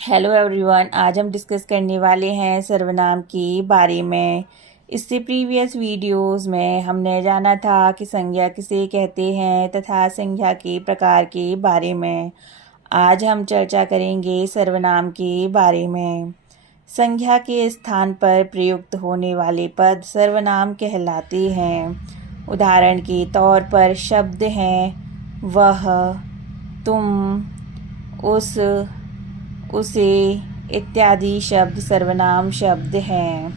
Hello everyone, आज हम discuss करने वाले हैं सर्वनाम के बारे में। इससे प्रीवियस वीडियोस में हमने जाना था कि संज्ञा किसे कहते हैं तथा संज्ञा के प्रकार के बारे में। आज हम चर्चा करेंगे सर्वनाम के बारे में। संज्ञा के स्थान पर प्रयुक्त होने वाले पद सर्वनाम कहलाते हैं। उदाहरण के तौर पर शब्द हैं वह, तुम, उस, उसे इत्यादि शब्द सर्वनाम शब्द हैं।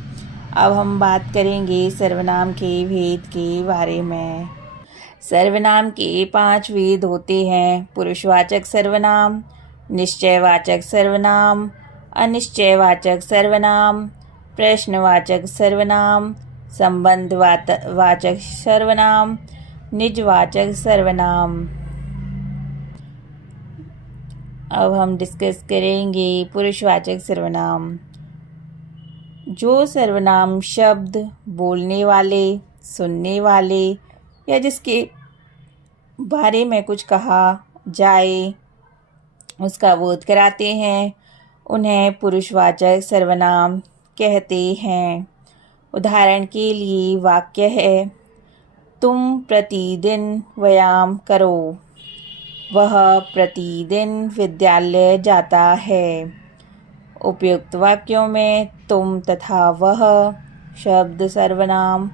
अब हम बात करेंगे सर्वनाम के भेद के बारे में। सर्वनाम के 5 भेद होते हैं: पुरुषवाचक सर्वनाम, निश्चयवाचक सर्वनाम, अनिश्चयवाचक सर्वनाम, प्रश्नवाचक सर्वनाम, संबंधवाचक सर्वनाम, निजवाचक सर्वनाम। अब हम डिस्कस करेंगे पुरुषवाचक सर्वनाम। जो सर्वनाम शब्द बोलने वाले, सुनने वाले या जिसके बारे में कुछ कहा जाए उसका बोध कराते हैं, उन्हें पुरुषवाचक सर्वनाम कहते हैं। उदाहरण के लिए वाक्य है, तुम प्रतिदिन व्यायाम करो, वह प्रतिदिन विद्यालय जाता है। उपयुक्त वाक्यों में तुम तथा वह शब्द सर्वनाम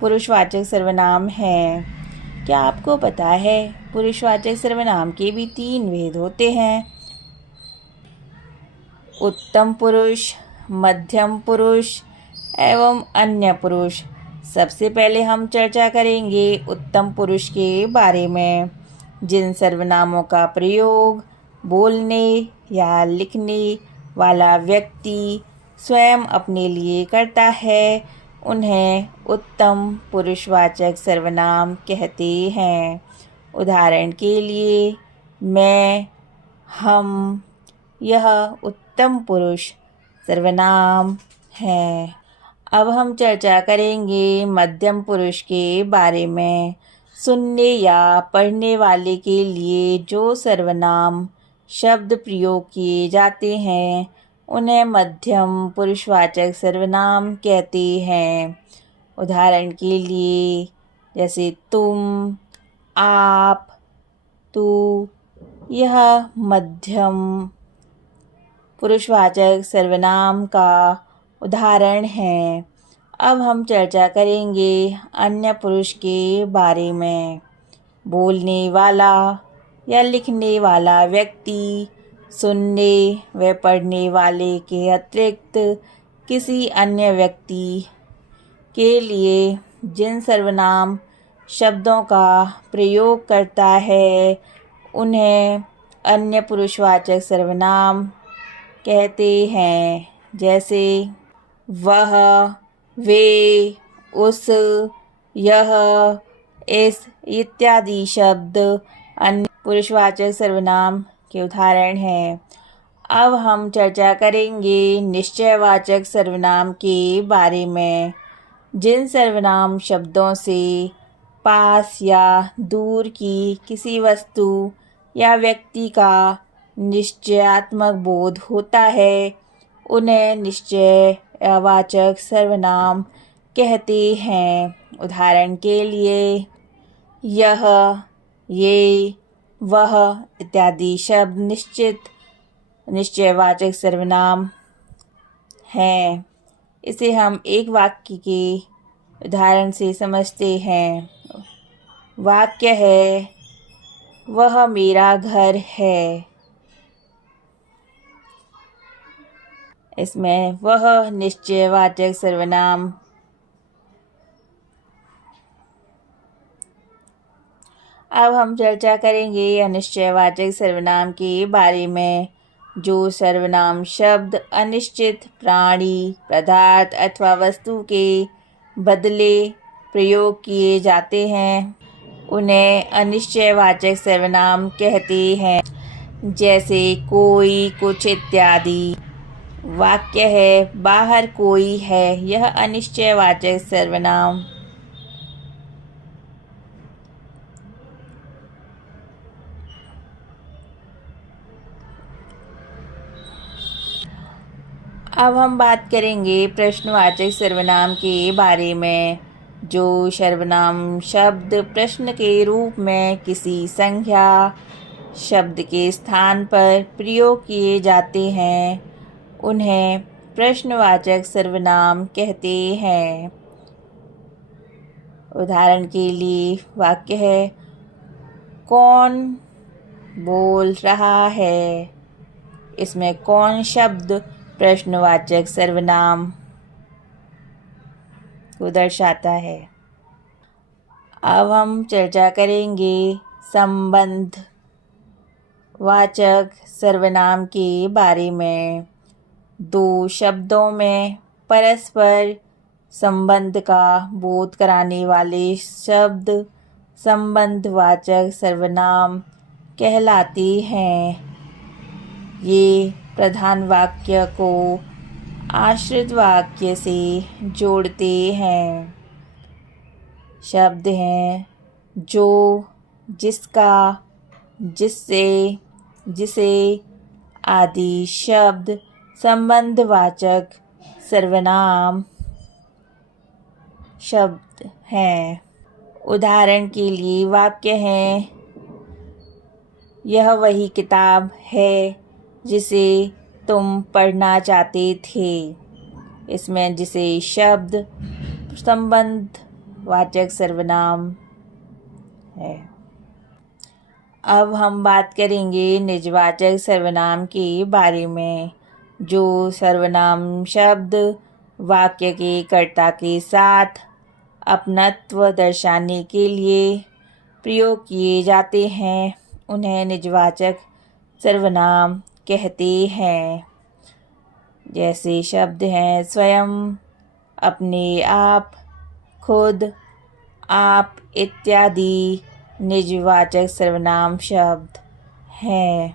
पुरुषवाचक सर्वनाम हैं। क्या आपको पता है पुरुषवाचक सर्वनाम के भी 3 भेद होते हैं: उत्तम पुरुष, मध्यम पुरुष एवं अन्य पुरुष। सबसे पहले हम चर्चा करेंगे उत्तम पुरुष के बारे में। जिन सर्वनामों का प्रयोग बोलने या लिखने वाला व्यक्ति स्वयं अपने लिए करता है, उन्हें उत्तम पुरुषवाचक सर्वनाम कहते हैं। उदाहरण के लिए मैं, हम, यह उत्तम पुरुष सर्वनाम है। अब हम चर्चा करेंगे मध्यम पुरुष के बारे में। सुनने या पढ़ने वाले के लिए जो सर्वनाम शब्द प्रयोग किए जाते हैं, उन्हें मध्यम पुरुषवाचक सर्वनाम कहते हैं। उदाहरण के लिए जैसे तुम, आप, तू, यह मध्यम पुरुषवाचक सर्वनाम का उदाहरण है। अब हम चर्चा करेंगे अन्य पुरुष के बारे में। बोलने वाला या लिखने वाला व्यक्ति सुनने व पढ़ने वाले के अतिरिक्त किसी अन्य व्यक्ति के लिए जिन सर्वनाम शब्दों का प्रयोग करता है, उन्हें अन्य पुरुषवाचक सर्वनाम कहते हैं। जैसे वह, वे, उस, यह, इस इत्यादि शब्द अन्य पुरुषवाचक सर्वनाम के उदाहरण हैं। अब हम चर्चा करेंगे निश्चयवाचक सर्वनाम के बारे में। जिन सर्वनाम शब्दों से पास या दूर की किसी वस्तु या व्यक्ति का निश्चयात्मक बोध होता है, उन्हें निश्चयवाचक सर्वनाम कहते हैं। उदाहरण के लिए यह, ये, वह इत्यादि शब्द निश्चयवाचक सर्वनाम हैं। इसे हम एक वाक्य के उदाहरण से समझते हैं। वाक्य है, वह मेरा घर है। इसमें वह निश्चयवाचक सर्वनाम। अब हम चर्चा करेंगे अनिश्चयवाचक सर्वनाम के बारे में। जो सर्वनाम शब्द अनिश्चित प्राणी, पदार्थ अथवा वस्तु के बदले प्रयोग किए जाते हैं, उन्हें अनिश्चयवाचक सर्वनाम कहते हैं। जैसे कोई, कुछ इत्यादि। वाक्य है, बाहर कोई है, यह अनिश्चयवाचक सर्वनाम। अब हम बात करेंगे प्रश्नवाचक सर्वनाम के बारे में। जो सर्वनाम शब्द प्रश्न के रूप में किसी संज्ञा शब्द के स्थान पर प्रयोग किए जाते हैं उन्हें प्रश्नवाचक सर्वनाम कहते हैं। उदाहरण के लिए वाक्य है, कौन बोल रहा है। इसमें कौन शब्द प्रश्नवाचक सर्वनाम को दर्शाता है। अब हम चर्चा करेंगे संबंध वाचक सर्वनाम के बारे में। दो शब्दों में परस्पर संबंध का बोध कराने वाले शब्द संबंधवाचक सर्वनाम कहलाते हैं। ये प्रधान वाक्य को आश्रित वाक्य से जोड़ते हैं। शब्द हैं जो, जिसका, जिससे, जिसे आदि शब्द संबंधवाचक सर्वनाम शब्द हैं। उदाहरण के लिए वाक्य हैं, यह वही किताब है जिसे तुम पढ़ना चाहते थे। इसमें जिसे शब्द संबंधवाचक सर्वनाम है। अब हम बात करेंगे निजवाचक सर्वनाम के बारे में। जो सर्वनाम शब्द वाक्य के कर्ता के साथ अपनत्व दर्शाने के लिए प्रयोग किए जाते हैं उन्हें निजवाचक सर्वनाम कहते हैं। जैसे शब्द हैं स्वयं, अपने आप, खुद, आप इत्यादि निजवाचक सर्वनाम शब्द हैं।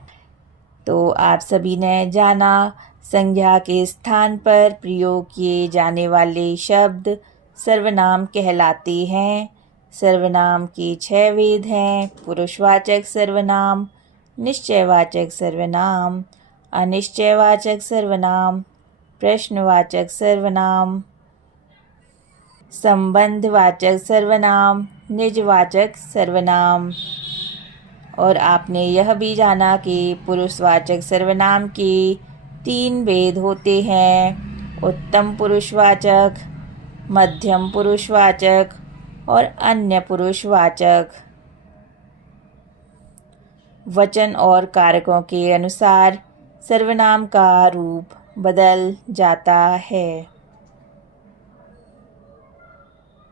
तो आप सभी ने जाना संज्ञा के स्थान पर प्रयोग किए जाने वाले शब्द सर्वनाम कहलाते हैं। सर्वनाम के 6 भेद हैं, पुरुषवाचक सर्वनाम, निश्चयवाचक सर्वनाम, अनिश्चयवाचक सर्वनाम, प्रश्नवाचक सर्वनाम, संबंधवाचक सर्वनाम, निजवाचक सर्वनाम। और आपने यह भी जाना कि पुरुषवाचक सर्वनाम के 3 भेद होते हैं, उत्तम पुरुषवाचक, मध्यम पुरुषवाचक और अन्य पुरुषवाचक। वचन और कारकों के अनुसार सर्वनाम का रूप बदल जाता है।